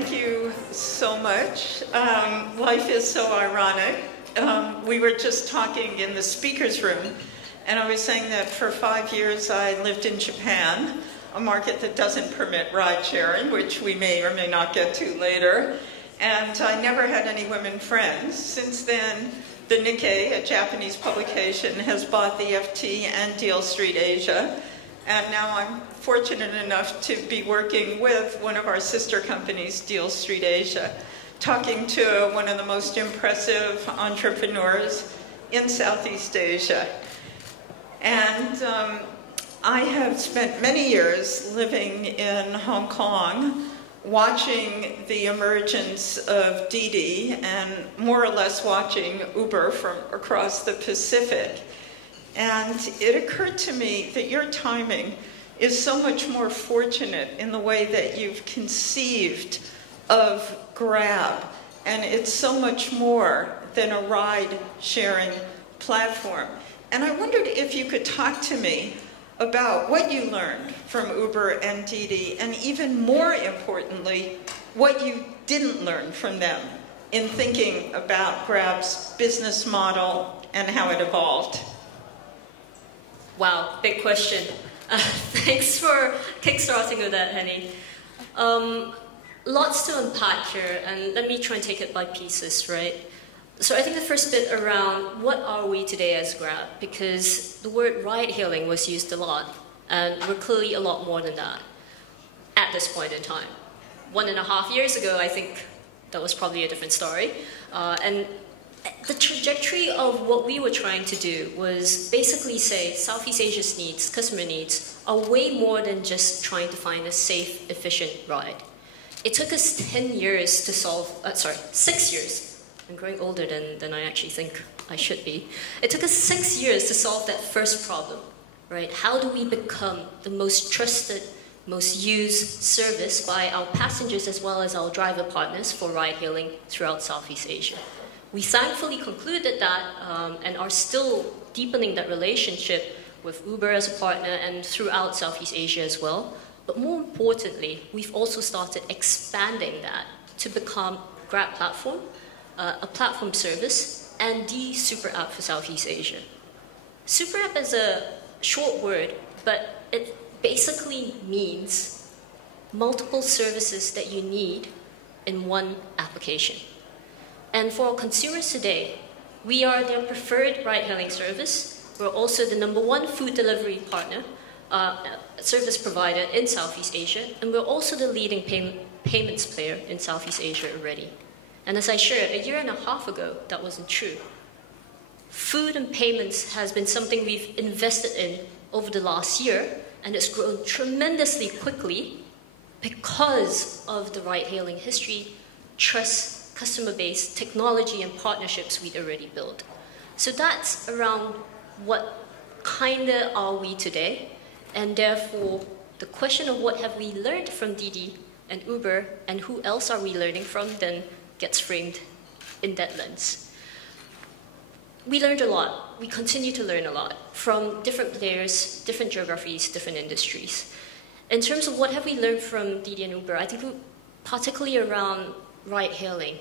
thank you so much. Life is so ironic. We were just talking in the speaker's room, and I was saying that for 5 years I lived in Japan, a market that doesn't permit ride sharing, which we may or may not get to later. And I never had any women friends. Since then, the Nikkei, a Japanese publication, has bought the FT and DealStreetAsia. And now I'm fortunate enough to be working with one of our sister companies, DealStreetAsia, talking to one of the most impressive entrepreneurs in Southeast Asia. And I have spent many years living in Hong Kong, watching the emergence of Didi and more or less watching Uber from across the Pacific. And it occurred to me that your timing is so much more fortunate in the way that you've conceived of Grab. And it's so much more than a ride-sharing platform. And I wondered if you could talk to me about what you learned from Uber and Didi, and even more importantly, what you didn't learn from them in thinking about Grab's business model and how it evolved. Wow, big question. Thanks for kickstarting with that, Henny. Lots to unpack here, and let me try and take it by pieces, right? So I think the first bit around what are we today as Grab, because the word ride-hailing was used a lot, and we're clearly a lot more than that at this point in time. 1.5 years ago, I think that was probably a different story. And the trajectory of what we were trying to do was basically say Southeast Asia's needs, customer needs, are way more than just trying to find a safe, efficient ride. It took us 10 years to solve, 6 years. I'm growing older than I actually think I should be. It took us 6 years to solve that first problem, right? How do we become the most trusted, most used service by our passengers as well as our driver partners for ride-hailing throughout Southeast Asia? We thankfully concluded that and are still deepening that relationship with Uber as a partner and throughout Southeast Asia as well. But more importantly, we've also started expanding that to become Grab platform, a platform service, and the SuperApp for Southeast Asia. SuperApp is a short word, but it basically means multiple services that you need in one application. And for our consumers today, we are their preferred ride-hailing service. We're also the #1 food delivery partner, service provider in Southeast Asia, and we're also the leading payments player in Southeast Asia already. And as I shared, 1.5 years ago, that wasn't true. Food and payments has been something we've invested in over the last year, and it's grown tremendously quickly because of the ride-hailing history, trust, customer base, technology, and partnerships we'd already built. So that's around what kinda are we today, and therefore the question of what have we learned from Didi and Uber, and who else are we learning from, then gets framed in that lens. We learned a lot. We continue to learn a lot from different players, different geographies, different industries. In terms of what have we learned from Didi and Uber, I think particularly around ride-hailing,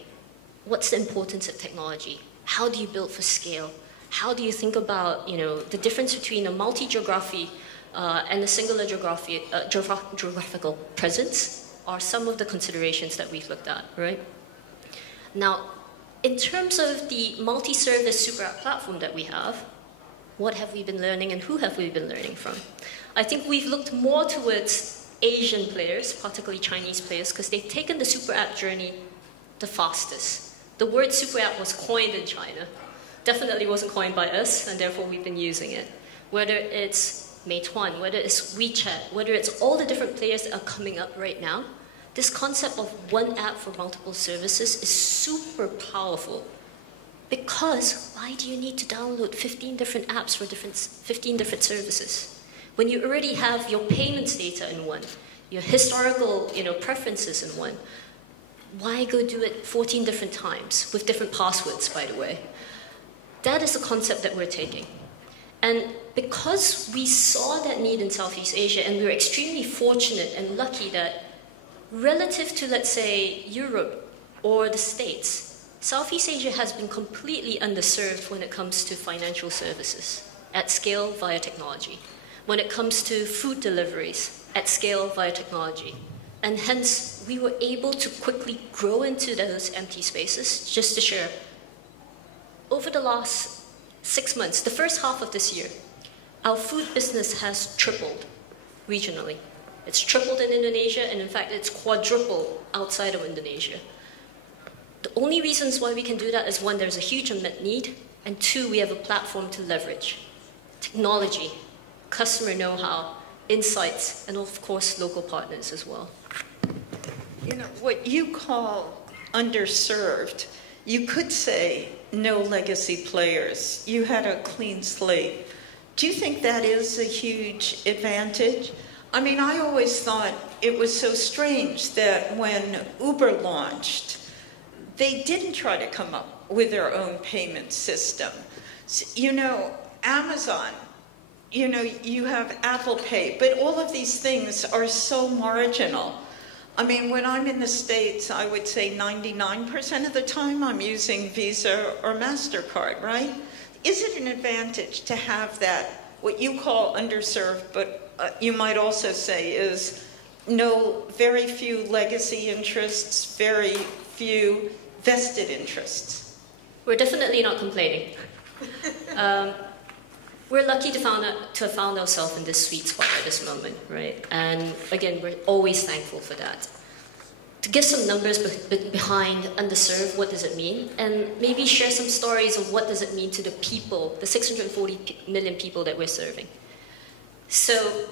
what's the importance of technology? How do you build for scale? How do you think about the difference between a multi-geography and a singular geographical presence are some of the considerations that we've looked at, right? Now, in terms of the multi-service SuperApp platform that we have, what have we been learning and who have we been learning from? I think we've looked more towards Asian players, particularly Chinese players, because they've taken the SuperApp journey the fastest. The word SuperApp was coined in China. Definitely wasn't coined by us, and therefore we've been using it. Whether it's Meituan, whether it's WeChat, whether it's all the different players that are coming up right now, this concept of one app for multiple services is super powerful. Because why do you need to download 15 different apps for 15 different services? When you already have your payments data in one, your historical preferences in one, why go do it 14 different times with different passwords, by the way? That is the concept that we're taking. And because we saw that need in Southeast Asia, and we were extremely fortunate and lucky that relative to, let's say, Europe or the States, Southeast Asia has been completely underserved when it comes to financial services at scale via technology, when it comes to food deliveries at scale via technology. And hence, we were able to quickly grow into those empty spaces. Just to share, over the last 6 months, the first half of this year, our food business has tripled regionally. It's tripled in Indonesia, and in fact, it's quadrupled outside of Indonesia. The only reasons why we can do that is, one, there's a huge unmet need, and two, we have a platform to leverage. Technology, customer know-how, insights, and of course, local partners as well. You know, what you call underserved, you could say no legacy players. You had a clean slate. Do you think that is a huge advantage? I mean, I always thought it was so strange that when Uber launched, they didn't try to come up with their own payment system. You know, Amazon, you know, you have Apple Pay, but all of these things are so marginal. I mean, when I'm in the States, I would say 99% of the time I'm using Visa or MasterCard, right? Is it an advantage to have that, what you call underserved, but you might also say is very few legacy interests, very few vested interests? We're definitely not complaining. We're lucky to have found ourselves in this sweet spot at this moment, right? And again, we're always thankful for that. To give some numbers behind underserved, what does it mean? And maybe share some stories of what does it mean to the people, the 640 million people that we're serving. So,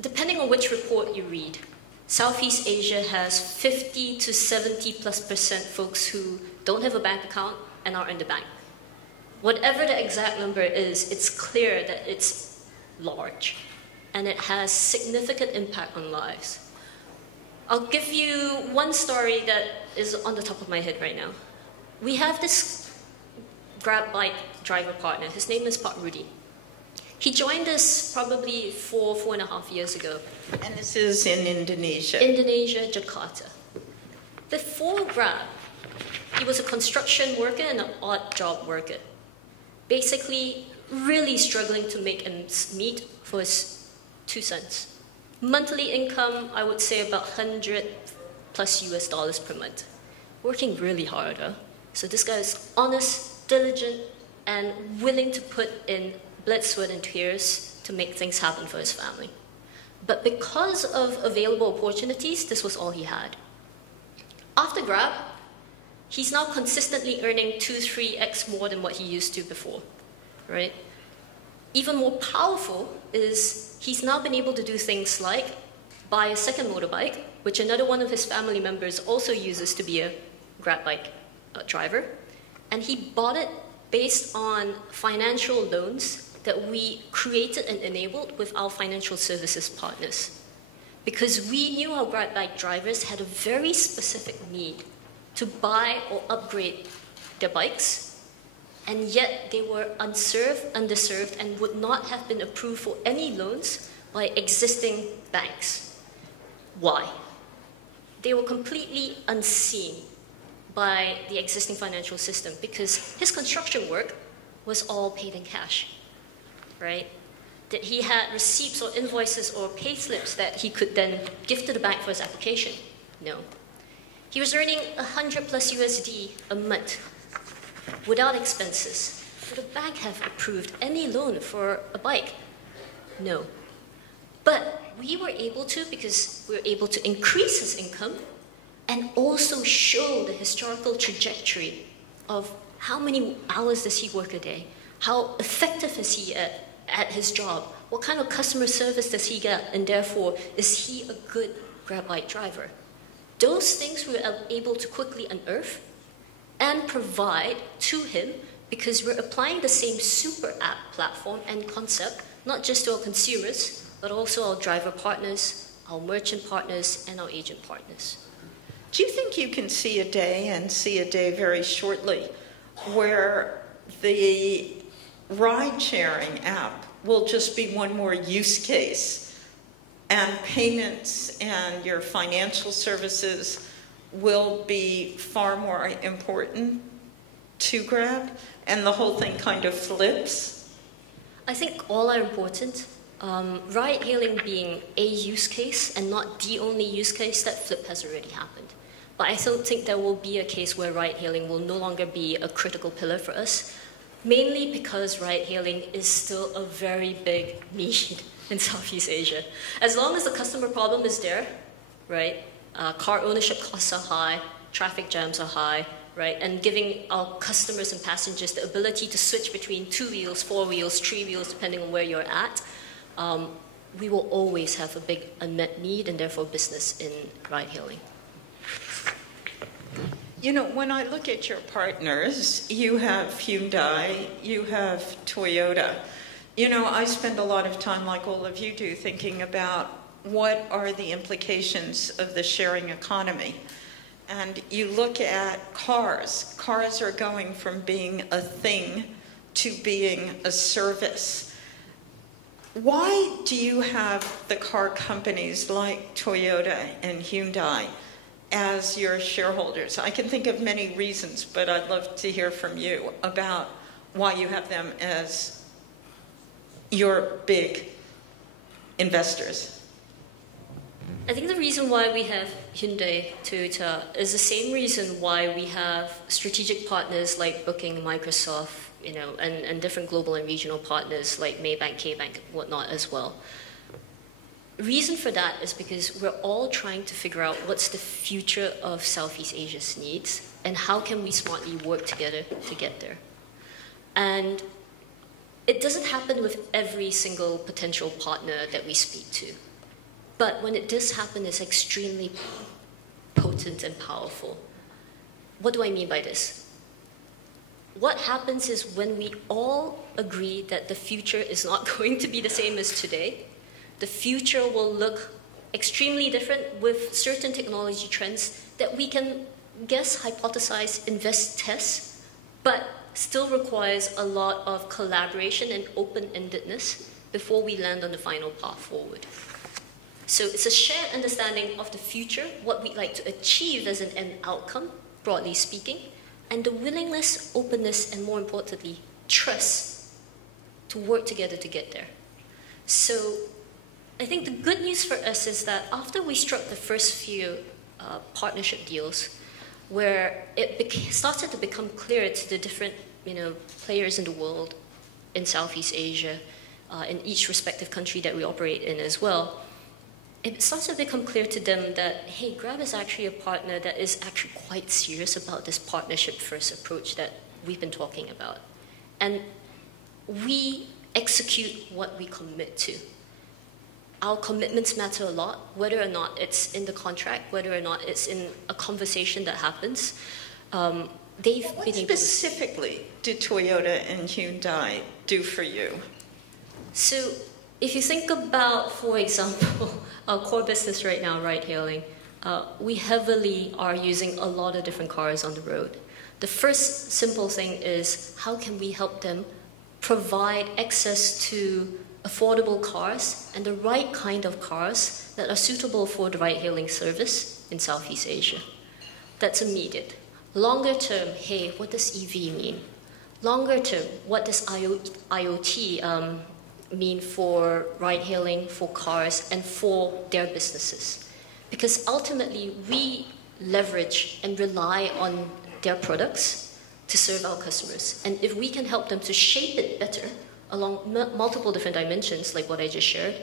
depending on which report you read, Southeast Asia has 50 to 70+% folks who don't have a bank account and are in the bank. Whatever the exact number is, it's clear that it's large, and it has significant impact on lives. I'll give you one story that is on the top of my head right now. We have this Grab bike driver partner. His name is Pak Rudy. He joined us probably 4.5 years ago. And this is in Indonesia? Indonesia, Jakarta. Before Grab, he was a construction worker and an odd job worker. Basically, really struggling to make ends meet for his 2 cents. Monthly income, I would say about $100+ US per month. Working really hard, huh? So this guy is honest, diligent, and willing to put in blood, sweat, and tears to make things happen for his family. But because of available opportunities, this was all he had. After Grab, he's now consistently earning 2-3x more than what he used to before, right? Even more powerful is he's now been able to do things like buy a second motorbike, which another one of his family members also uses to be a Grab bike driver. And he bought it based on financial loans that we created and enabled with our financial services partners. Because we knew our Grab bike drivers had a very specific need to buy or upgrade their bikes, and yet they were unserved, underserved, and would not have been approved for any loans by existing banks. Why? They were completely unseen by the existing financial system because his construction work was all paid in cash, right? That he had receipts or invoices or pay slips that he could then give to the bank for his application? No. He was earning $100+ USD a month without expenses. Would a bank have approved any loan for a bike? No. But we were able to because we were able to increase his income and also show the historical trajectory of how many hours does he work a day, how effective is he at his job, what kind of customer service does he get, and therefore, is he a good Grab bike driver? Those things we were able to quickly unearth and provide to him because we're applying the same SuperApp platform and concept, not just to our consumers, but also our driver partners, our merchant partners, and our agent partners. Do you think you can see a day, and see a day very shortly, where the ride-sharing app will just be one more use case and payments and your financial services will be far more important to Grab, and the whole thing kind of flips? I think all are important. Ride-hailing being a use case and not the only use case, that flip has already happened. But I don't think there will be a case where ride-hailing will no longer be a critical pillar for us, mainly because ride-hailing is still a very big need in Southeast Asia. As long as the customer problem is there, right? Car ownership costs are high, traffic jams are high, right? And giving our customers and passengers the ability to switch between 2 wheels, 4 wheels, 3 wheels, depending on where you're at, we will always have a big unmet need and therefore business in ride-hailing. You know, when I look at your partners, you have Hyundai, you have Toyota. You know, I spend a lot of time, like all of you do, thinking about what are the implications of the sharing economy. And you look at cars. Cars are going from being a thing to being a service. Why do you have the car companies like Toyota and Hyundai as your shareholders? I can think of many reasons, but I'd love to hear from you about why you have them as your big investors. I think the reason why we have Hyundai, Toyota is the same reason why we have strategic partners like Booking, Microsoft, you know, and different global and regional partners like Maybank, Kbank, whatnot as well. Reason for that is because we're all trying to figure out what's the future of Southeast Asia's needs and how can we smartly work together to get there. And it doesn't happen with every single potential partner that we speak to. But when it does happen, it's extremely potent and powerful. What do I mean by this? What happens is when we all agree that the future is not going to be the same as today, the future will look extremely different with certain technology trends that we can guess, hypothesize, invest, test, but still requires a lot of collaboration and open-endedness before we land on the final path forward. So it's a shared understanding of the future, what we'd like to achieve as an end outcome, broadly speaking, and the willingness, openness, and more importantly, trust to work together to get there. So I think the good news for us is that after we struck the first few partnership deals, where it started to become clear to the different players in the world, in Southeast Asia, in each respective country that we operate in as well, it starts to become clear to them that, hey, Grab is actually a partner that is actually quite serious about this partnership-first approach that we've been talking about. And we execute what we commit to. Our commitments matter a lot, whether or not it's in the contract, whether or not it's in a conversation that happens. What specifically did Toyota and Hyundai do for you? So if you think about, for example, our core business right now, ride-hailing, we heavily are using a lot of different cars on the road. The first simple thing is how can we help them provide access to affordable cars and the right kind of cars that are suitable for the ride-hailing service in Southeast Asia. That's immediate. Longer term, hey, what does EV mean? Longer term, what does IoT mean for ride-hailing, for cars, and for their businesses? Because ultimately, we leverage and rely on their products to serve our customers. And if we can help them to shape it better along multiple different dimensions, like what I just shared,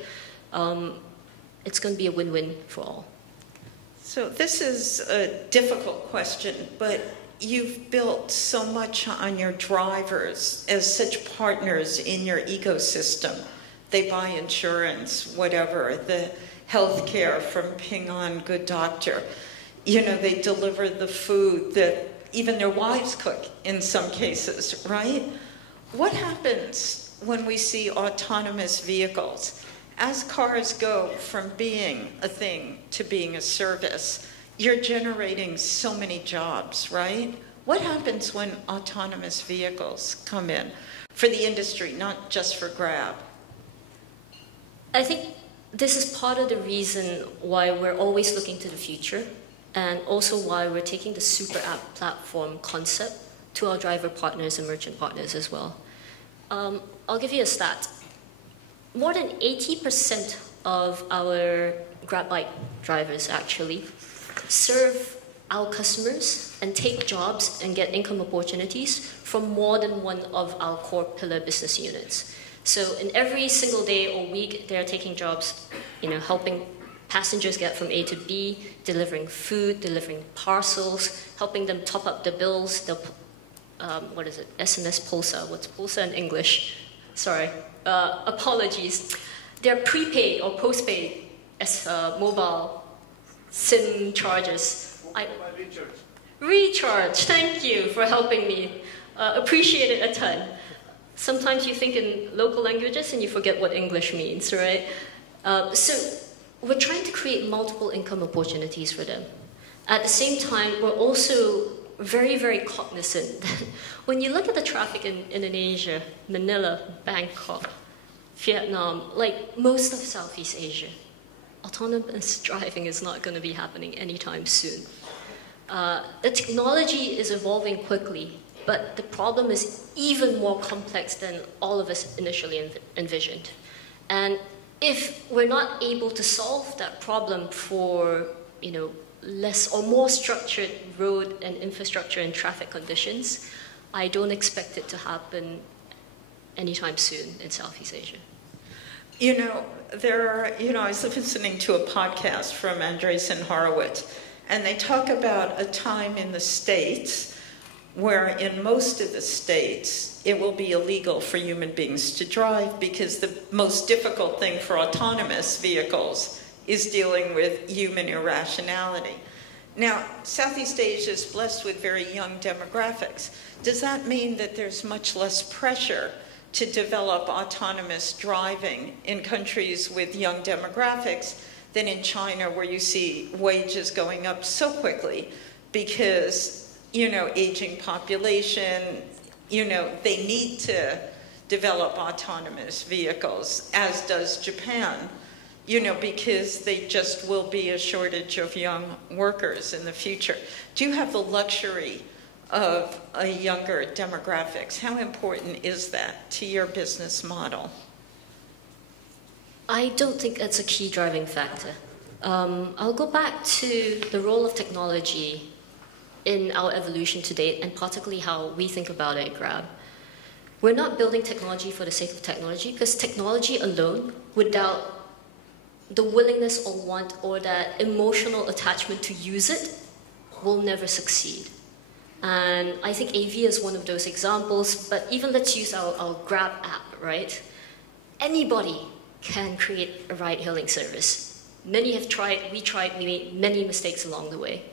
it's going to be a win-win for all. So this is a difficult question, but you've built so much on your drivers as such partners in your ecosystem. They buy insurance, whatever, the health care from Ping An Good Doctor. They deliver the food that even their wives cook in some cases, right? What happens when we see autonomous vehicles? As cars go from being a thing to being a service, you're generating so many jobs, right? What happens when autonomous vehicles come in for the industry, not just for Grab? I think this is part of the reason why we're always looking to the future, and also why we're taking the SuperApp platform concept to our driver partners and merchant partners as well. I'll give you a stat. More than 80% of our Grab bike drivers actually serve our customers and take jobs and get income opportunities from more than one of our core pillar business units. So in every single day or week, they're taking jobs, helping passengers get from A to B, delivering food, delivering parcels, helping them top up the bills. What is it? SMS Pulsar. What's Pulsar in English? Sorry. Apologies. They're prepaid or postpaid as mobile SIM charges. Recharge. Thank you for helping me. Appreciate it a ton. Sometimes you think in local languages and you forget what English means, right? So we're trying to create multiple income opportunities for them. At the same time, we're also very, very cognizant that when you look at the traffic in Indonesia, Manila, Bangkok, Vietnam, like most of Southeast Asia, autonomous driving is not going to be happening anytime soon. The technology is evolving quickly, but the problem is even more complex than all of us initially envisioned. And if we're not able to solve that problem for, less or more structured road and infrastructure and traffic conditions, I don't expect it to happen anytime soon in Southeast Asia. I was listening to a podcast from Andreessen Horowitz, and they talk about a time in the States where in most of the states it will be illegal for human beings to drive because the most difficult thing for autonomous vehicles is dealing with human irrationality. Now, Southeast Asia is blessed with very young demographics. Does that mean that there's much less pressure to develop autonomous driving in countries with young demographics than in China, where you see wages going up so quickly because, aging population, they need to develop autonomous vehicles, as does Japan, because they just will be a shortage of young workers in the future. Do you have the luxury of a younger demographics? How important is that to your business model? I don't think that's a key driving factor. I'll go back to the role of technology in our evolution to date, and particularly how we think about it at Grab. We're not building technology for the sake of technology, because technology alone, without the willingness or want or that emotional attachment to use it, will never succeed. And I think AV is one of those examples, but even let's use our Grab app, right? Anybody can create a ride-hailing service. Many have tried, we made many mistakes along the way.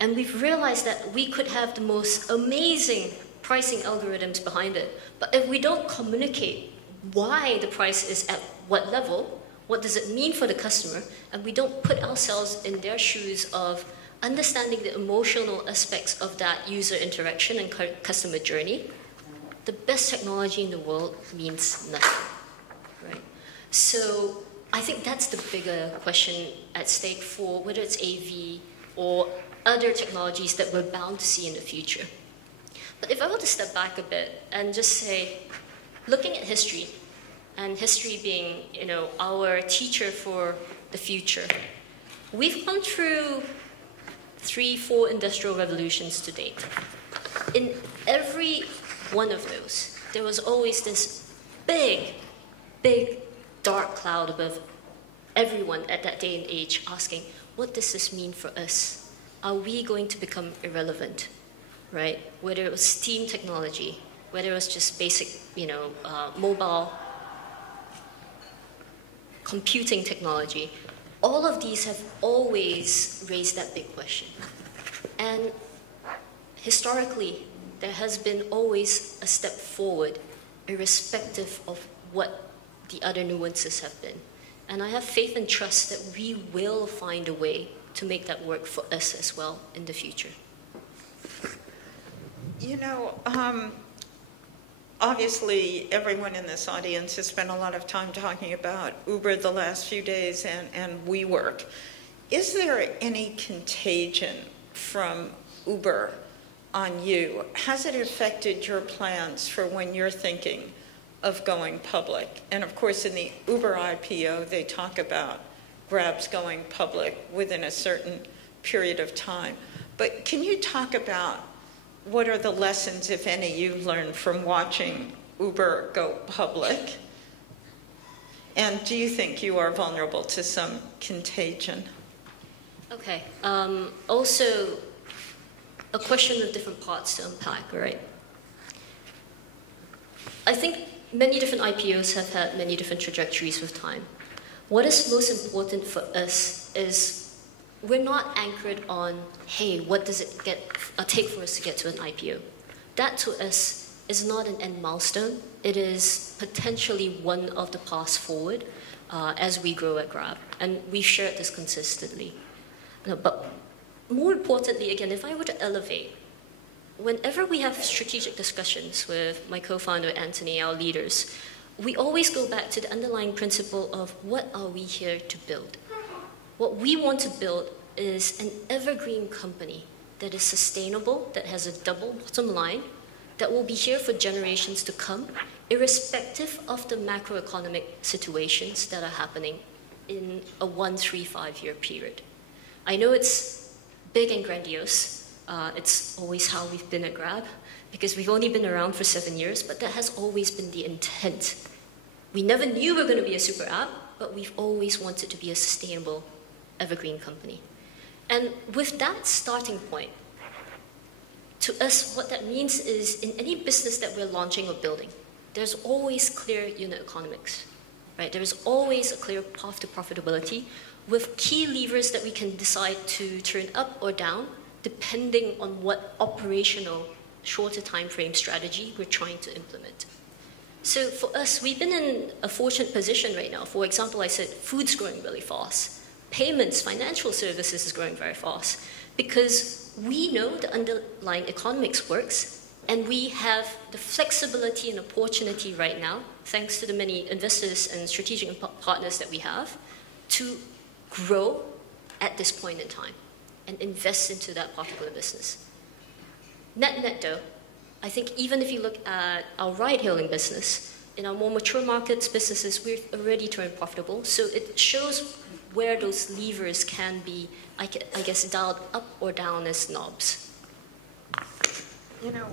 And we've realized that we could have the most amazing pricing algorithms behind it, but if we don't communicate why the price is at what level, what does it mean for the customer, and we don't put ourselves in their shoes of understanding the emotional aspects of that user interaction and customer journey, the best technology in the world means nothing, right? So I think that's the bigger question at stake for whether it's AV or other technologies that we're bound to see in the future. But if I were to step back a bit and just say, looking at history, and history being, our teacher for the future, we've gone through 3-4 industrial revolutions to date. In every one of those, there was always this big, big dark cloud above everyone at that day and age asking, what does this mean for us? Are we going to become irrelevant, right? Whether it was steam technology, whether it was just basic, mobile computing technology, all of these have always raised that big question. And historically, there has been always a step forward, irrespective of what the other nuances have been. And I have faith and trust that we will find a way to make that work for us as well in the future. obviously everyone in this audience has spent a lot of time talking about Uber the last few days and WeWork. Is there any contagion from Uber on you? Has it affected your plans for when you're thinking of going public? And of course, in the Uber IPO, they talk about Grab's going public within a certain period of time. But can you talk about what are the lessons, if any, you've learned from watching Uber go public? And do you think you are vulnerable to some contagion? Okay. Also, a question with different parts to unpack, right? I think many different IPOs have had many different trajectories with time. What is most important for us is we're not anchored on, hey, what does it take for us to get to an IPO? That to us is not an end milestone. It is potentially one of the paths forward as we grow at Grab. And we've shared this consistently. But more importantly, again, if I were to elevate, whenever we have strategic discussions with my co-founder, Anthony, our leaders, we always go back to the underlying principle of what are we here to build? What we want to build is an evergreen company that is sustainable, that has a double bottom line, that will be here for generations to come, irrespective of the macroeconomic situations that are happening in a 1, 3, 5 year period. I know it's big and grandiose. It's always how we've been at Grab, because we've only been around for 7 years, but that has always been the intent. We never knew we were going to be a super app, but we've always wanted to be a sustainable, evergreen company. And with that starting point, to us, what that means is in any business that we're launching or building, there's always clear unit economics, right? There is always a clear path to profitability with key levers that we can decide to turn up or down depending on what operational shorter time frame strategy we're trying to implement. So for us, we've been in a fortunate position right now. For example, I said food's growing really fast. Payments, financial services is growing very fast because we know the underlying economics works and we have the flexibility and opportunity right now, thanks to the many investors and strategic partners that we have, to grow at this point in time and invest into that particular business. Net though, I think even if you look at our ride-hailing business, in our more mature markets businesses, we've already turned profitable. So it shows where those levers can be, I guess, dialed up or down as knobs. You know,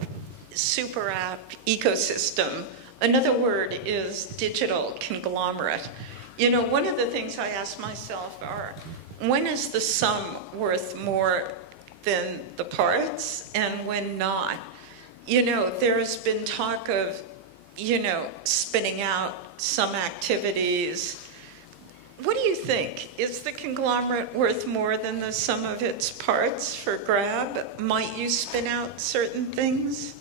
SuperApp ecosystem, another word is digital conglomerate. You know, one of the things I ask myself are, when is the sum worth more than the parts and when not? You know, there's been talk of, you know, spinning out some activities. What do you think? Is the conglomerate worth more than the sum of its parts for Grab? Might you spin out certain things?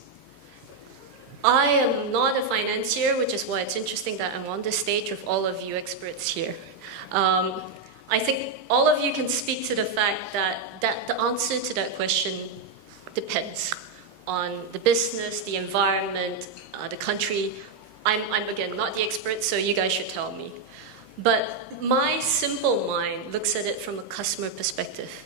I am not a financier, which is why it's interesting that I'm on this stage with all of you experts here. I think all of you can speak to the fact that the answer to that question depends on the business, the environment, the country. I'm again, not the expert, so you guys should tell me. But my simple mind looks at it from a customer perspective.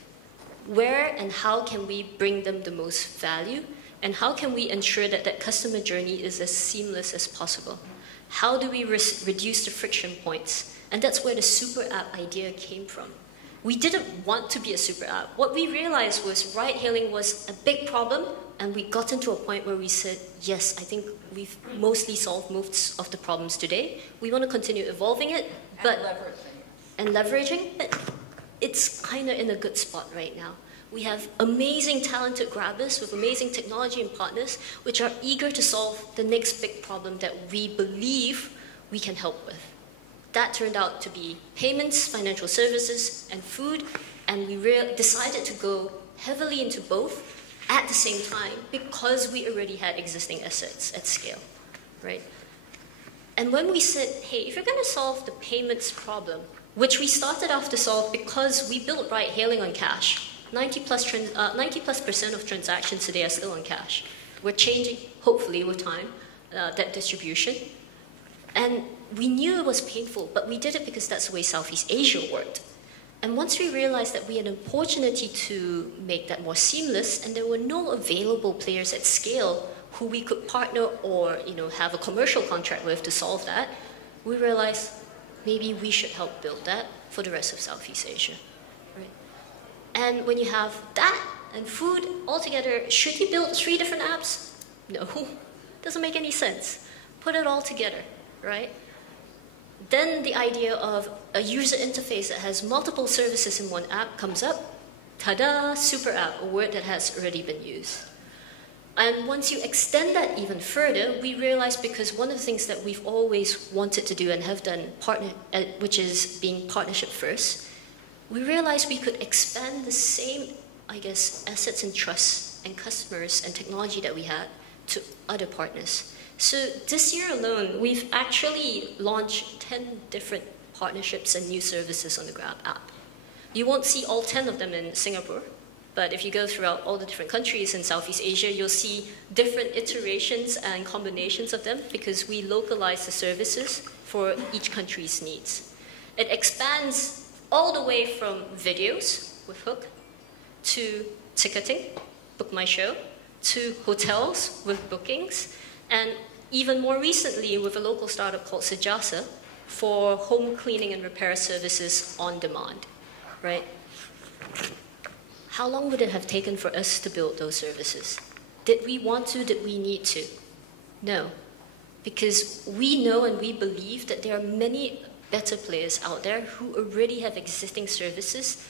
Where and how can we bring them the most value? And how can we ensure that that customer journey is as seamless as possible? How do we reduce the friction points? And that's where the super app idea came from. We didn't want to be a super app. What we realized was ride-hailing was a big problem, and we got into a point where we said, yes, I think we've mostly solved most of the problems today. We want to continue evolving it, but leveraging, but it's kind of in a good spot right now. We have amazing, talented grabbers with amazing technology and partners which are eager to solve the next big problem that we believe we can help with. That turned out to be payments, financial services, and food, and we decided to go heavily into both at the same time because we already had existing assets at scale, right? And when we said, hey, if you're going to solve the payments problem, which we started off to solve because we built ride-hailing on cash, 90+% of transactions today are still on cash. We're changing, hopefully, with time, that distribution. And we knew it was painful, but we did it because that's the way Southeast Asia worked. And once we realized that we had an opportunity to make that more seamless, and there were no available players at scale who we could partner or have a commercial contract with to solve that, we realized maybe we should help build that for the rest of Southeast Asia. Right? And when you have that and food all together, should you build 3 different apps? No, doesn't make any sense. Put it all together, right? Then the idea of a user interface that has multiple services in one app comes up. Ta-da, SuperApp, a word that has already been used. And once you extend that even further, we realize, because one of the things that we've always wanted to do and have done, which is being partnership first, we realized we could expand the same, assets and trusts and customers and technology that we had to other partners. So this year alone, we've actually launched 10 different partnerships and new services on the Grab app. You won't see all 10 of them in Singapore, but if you go throughout all the different countries in Southeast Asia, you'll see different iterations and combinations of them because we localize the services for each country's needs. It expands all the way from videos with Hook to ticketing, Book My Show, to hotels with bookings, and even more recently with a local startup called Sejasa for home cleaning and repair services on demand, right? How long would it have taken for us to build those services? Did we want to? Did we need to? No, because we know and we believe that there are many better players out there who already have existing services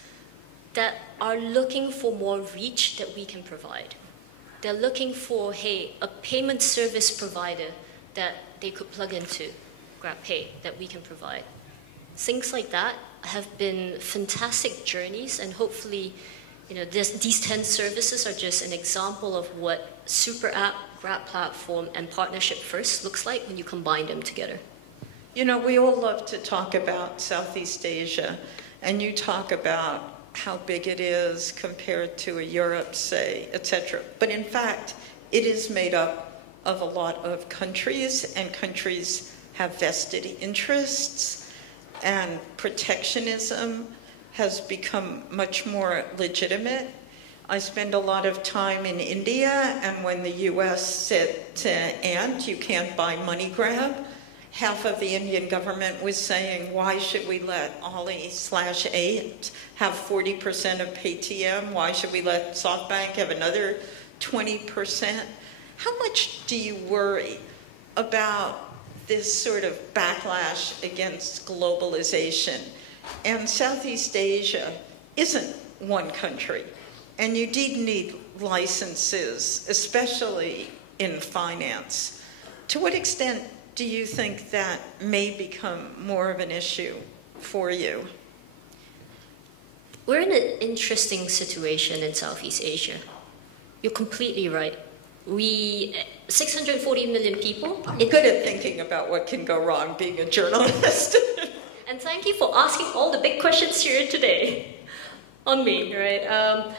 that are looking for more reach that we can provide. They're looking for, hey, a payment service provider that they could plug into, GrabPay, that we can provide. Things like that have been fantastic journeys, and hopefully, these 10 services are just an example of what SuperApp, Grab Platform, and Partnership First looks like when you combine them together. We all love to talk about Southeast Asia, and you talk about how big it is compared to a Europe, say, etc. But in fact, it is made up of a lot of countries, and countries have vested interests, and protectionism has become much more legitimate. I spend a lot of time in India, and when the US said to Ant, you can't buy money grab, half of the Indian government was saying, why should we let Ali/8 have 40% of Paytm? Why should we let SoftBank have another 20%? How much do you worry about this sort of backlash against globalization? And Southeast Asia isn't one country, and you did need licenses, especially in finance. To what extent do you think that may become more of an issue for you? We're in an interesting situation in Southeast Asia. You're completely right. 640 million people. I'm good at thinking about what can go wrong being a journalist. And thank you for asking all the big questions here today on me, right?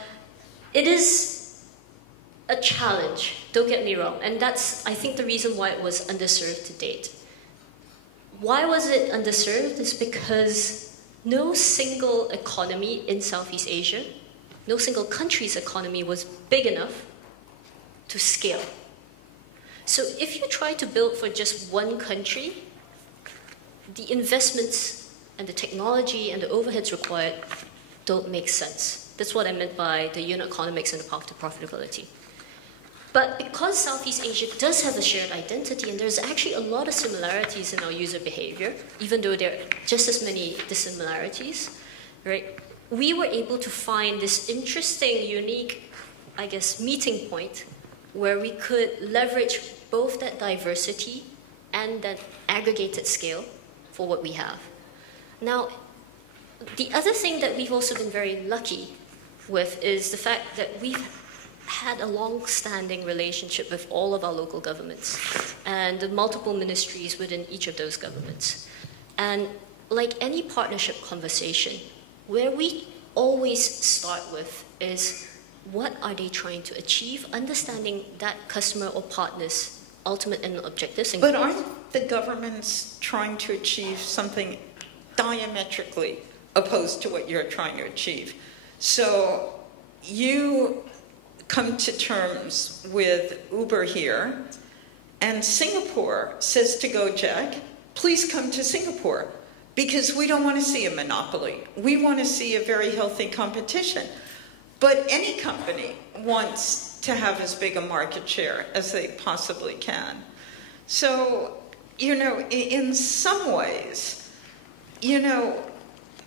It is a challenge, don't get me wrong. And that's, I think, the reason why it was underserved to date. Why was it underserved? Is because no single economy in Southeast Asia, no single country's economy was big enough to scale. So if you try to build for just one country, the investments and the technology and the overheads required don't make sense. That's what I meant by the unit economics and the path to profitability. But because Southeast Asia does have a shared identity, and there's actually a lot of similarities in our user behavior, even though there are just as many dissimilarities, right? We were able to find this interesting, unique, meeting point where we could leverage both that diversity and that aggregated scale for what we have. Now, the other thing that we've also been very lucky with is the fact that we've had a long-standing relationship with all of our local governments and the multiple ministries within each of those governments. And like any partnership conversation, where we always start with is what are they trying to achieve, understanding that customer or partner's ultimate end objectives. But aren't the governments trying to achieve something diametrically opposed to what you're trying to achieve? So you come to terms with Uber here, and Singapore says to Gojek, please come to Singapore, because we don't want to see a monopoly. We want to see a very healthy competition. But any company wants to have as big a market share as they possibly can. So, you know, in some ways, you know,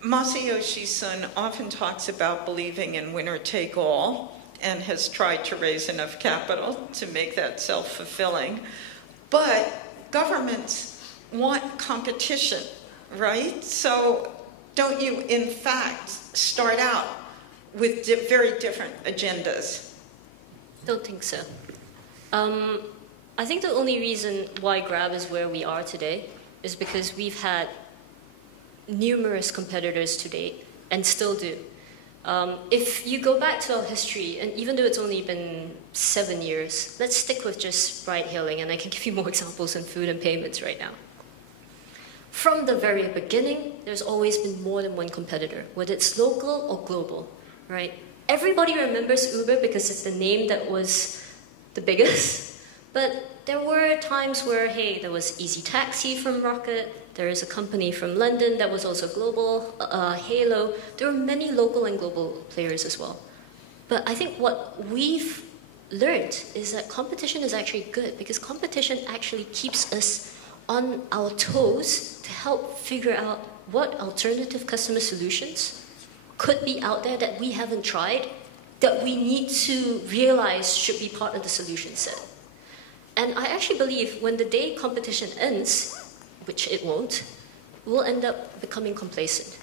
Masayoshi Son often talks about believing in winner take all and has tried to raise enough capital to make that self-fulfilling. But governments want competition, right? So don't you, in fact, start out with very different agendas? Don't think so. I think the only reason why Grab is where we are today is because we've had numerous competitors to date, and still do. If you go back to our history, and even though it's only been 7 years, let's stick with just ride-hailing, and I can give you more examples in food and payments right now. From the very beginning, there's always been more than one competitor, whether it's local or global, right? Everybody remembers Uber because it's the name that was the biggest, but there were times where, hey, there was Easy Taxi from Rocket, there is a company from London that was also global, Halo. There were many local and global players as well. But I think what we've learned is that competition is actually good, because competition actually keeps us on our toes to help figure out what alternative customer solutions could be out there that we haven't tried, that we need to realize should be part of the solution set. And I actually believe when the day competition ends, which it won't, we'll end up becoming complacent.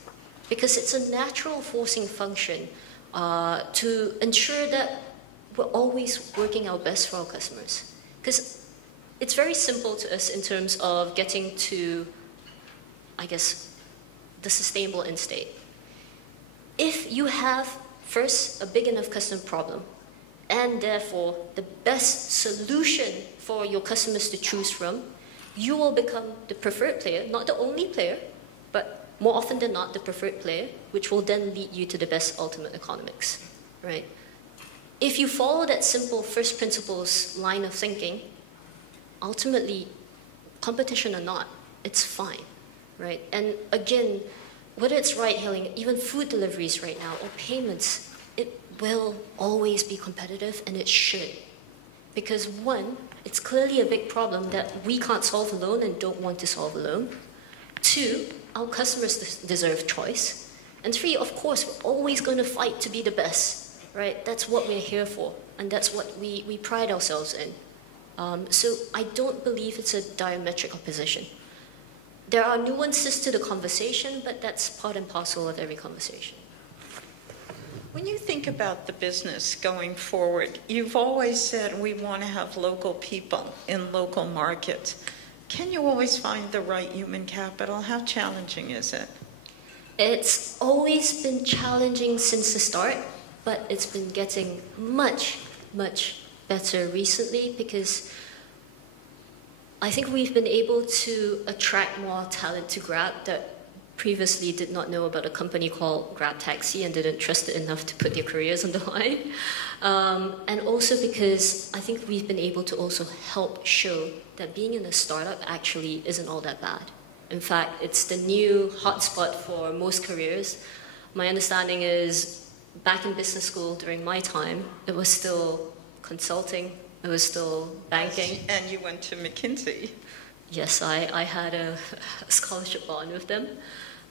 Because it's a natural forcing function to ensure that we're always working our best for our customers. Because it's very simple to us in terms of getting to, I guess, the sustainable end state. If you have, first, a big enough customer problem, and therefore the best solution for your customers to choose from, you will become the preferred player, not the only player, but more often than not the preferred player, which will then lead you to the best ultimate economics, right? If you follow that simple first principles line of thinking, ultimately, competition or not, it's fine, right? And again, whether it's ride-hailing, even food deliveries right now, or payments, it will always be competitive, and it should. Because one, it's clearly a big problem that we can't solve alone and don't want to solve alone. Two, our customers deserve choice. And three, of course, we're always going to fight to be the best, right? That's what we're here for, and that's what we pride ourselves in. So I don't believe it's a diametric opposition. There are nuances to the conversation, but that's part and parcel of every conversation. When you think about the business going forward, you've always said we want to have local people in local markets. Can you always find the right human capital? How challenging is it? It's always been challenging since the start, but it's been getting much, much better recently, because I think we've been able to attract more talent to Grab that previously did not know about a company called Grab Taxi and didn't trust it enough to put their careers on the line. And also because I think we've been able to also help show that being in a startup actually isn't all that bad. In fact, it's the new hotspot for most careers. My understanding is back in business school during my time, it was still consulting, it was still banking. And you went to McKinsey. Yes, I had a scholarship bond with them.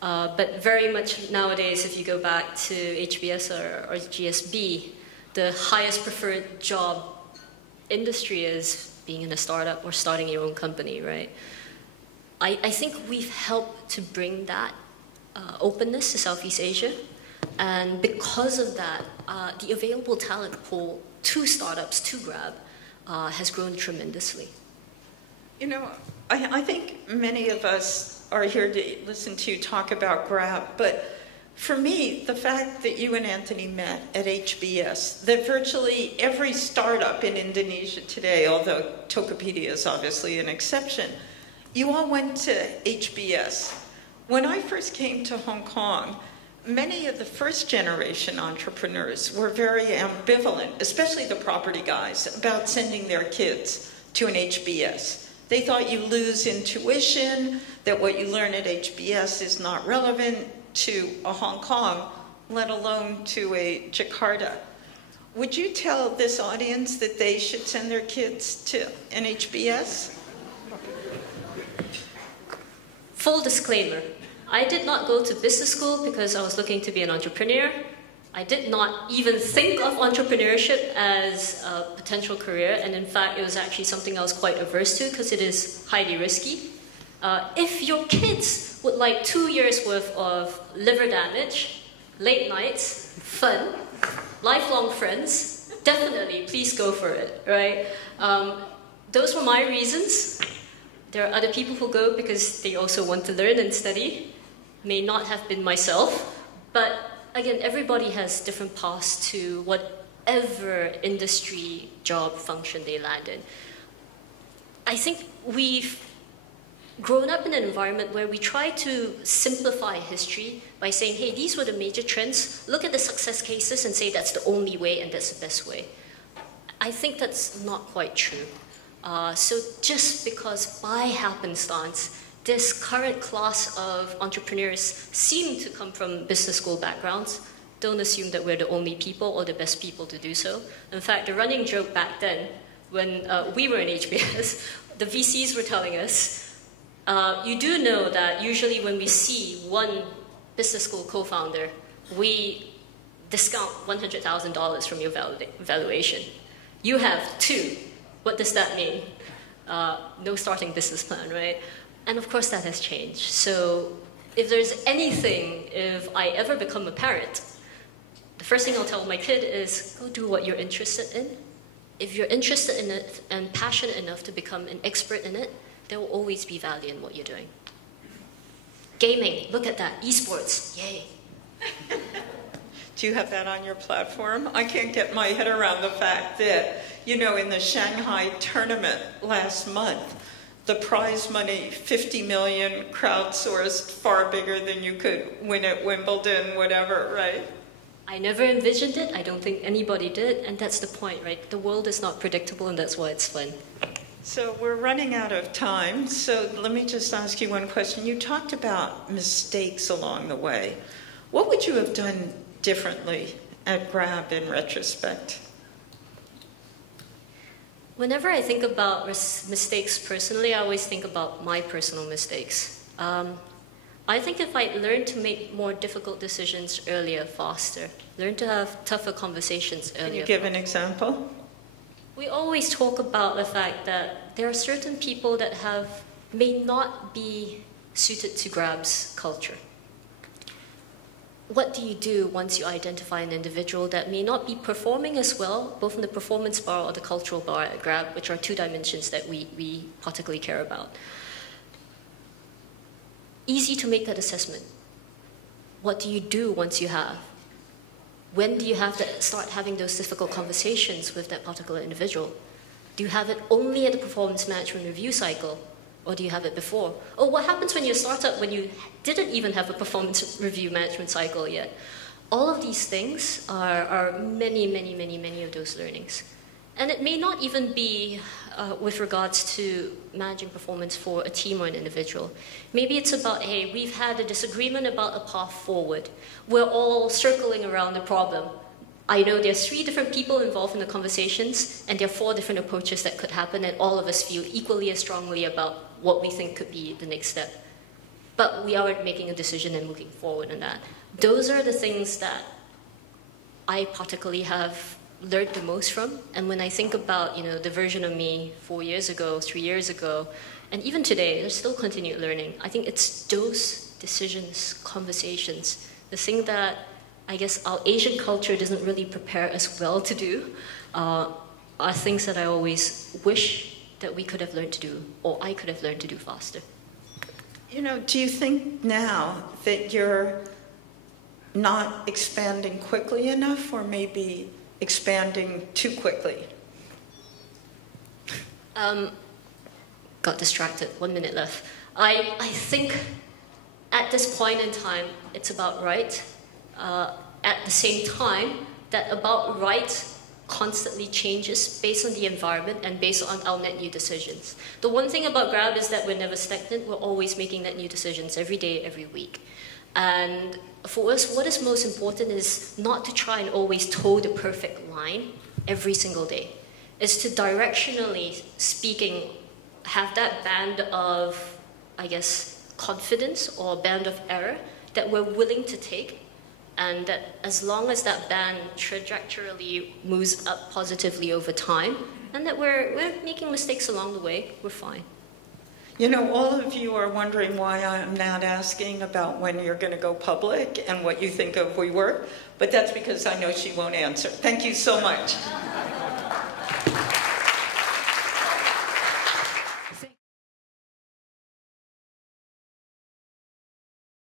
But very much nowadays, if you go back to HBS or GSB, the highest preferred job industry is being in a startup or starting your own company, right? I think we've helped to bring that openness to Southeast Asia. And because of that, the available talent pool to startups, to Grab, has grown tremendously. You know, I think many of us are here to listen to you talk about Grab, but For me, the fact that you and Anthony met at HBS, that virtually every startup in Indonesia today, although Tokopedia is obviously an exception, you all went to HBS. When I first came to Hong Kong, many of the first generation entrepreneurs were very ambivalent, especially the property guys, about sending their kids to an HBS. They thought you lose intuition, that what you learn at HBS is not relevant to a Hong Kong, let alone to a Jakarta. Would you tell this audience that they should send their kids to an HBS? Full disclaimer, I did not go to business school because I was looking to be an entrepreneur. I did not even think of entrepreneurship as a potential career, and in fact, it was actually something I was quite averse to because it is highly risky. If your kids would like 2 years worth of liver damage, late nights, fun, lifelong friends, definitely, please go for it, right? Those were my reasons. There are other people who go because they also want to learn and study. May not have been myself, but again, everybody has different paths to whatever industry, job, function they land in. I think we've grown up in an environment where we try to simplify history by saying, hey, these were the major trends, look at the success cases and say that's the only way and that's the best way. I think that's not quite true. So just because by happenstance, this current class of entrepreneurs seem to come from business school backgrounds, don't assume that we're the only people or the best people to do so. In fact, the running joke back then, when we were in HBS, the VCs were telling us, you do know that usually when we see one business school co-founder, we discount $100,000 from your valuation. You have 2. What does that mean? No starting business plan, right? And of course that has changed. So if there's anything, if I ever become a parent, the first thing I'll tell my kid is, go do what you're interested in. If you're interested in it and passionate enough to become an expert in it, there will always be value in what you're doing. Gaming, look at that, esports, yay. Do you have that on your platform? I can't get my head around the fact that, you know, in the Shanghai tournament last month, the prize money, 50 million, crowdsourced, far bigger than you could win at Wimbledon, whatever, right? I never envisioned it. I don't think anybody did. And that's the point, right? The world is not predictable, and that's why it's fun. So we're running out of time. So let me just ask you one question. You talked about mistakes along the way. What would you have done differently at Grab in retrospect? Whenever I think about mistakes personally, I always think about my personal mistakes. I think if I learned to make more difficult decisions earlier, faster, learn to have tougher conversations earlier. Can you give an example? We always talk about the fact that there are certain people that may not be suited to Grab's culture. What do you do once you identify an individual that may not be performing as well, both in the performance bar or the cultural bar at Grab, which are 2 dimensions that we particularly care about? Easy to make that assessment. What do you do once you have? When do you have to start having those difficult conversations with that particular individual? Do you have it only at the performance management review cycle? Or do you have it before? Oh, what happens when you're a startup when you didn't even have a performance review management cycle yet? All of these things are many of those learnings. And it may not even be with regards to managing performance for a team or an individual. Maybe it's about, hey, we've had a disagreement about a path forward. We're all circling around the problem. I know there's 3 different people involved in the conversations, and there are 4 different approaches that could happen, and all of us feel equally as strongly about what we think could be the next step. But we are making a decision and moving forward on that. Those are the things that I particularly have learned the most from. And when I think about, you know, the version of me 4 years ago, 3 years ago, and even today, there's still continued learning. I think it's those decisions, conversations, the thing that I guess our Asian culture doesn't really prepare us well to do, are things that I always wish that we could have learned to do, or I could have learned to do faster. You know, do you think now that you're not expanding quickly enough, or maybe expanding too quickly? Got distracted, 1 minute left. I think at this point in time, it's about right. At the same time, that about right constantly changes based on the environment and based on our net new decisions. The one thing about Grab is that we're never stagnant. We're always making net new decisions every day, every week. And for us, what is most important is not to try and always toe the perfect line every single day. It's to directionally speaking, have that band of, I guess, confidence or band of error that we're willing to take, and that as long as that band trajectorily moves up positively over time, and that we're making mistakes along the way, we're fine. You know, all of you are wondering why I'm not asking about when you're going to go public and what you think of WeWork, but that's because I know she won't answer. Thank you so much.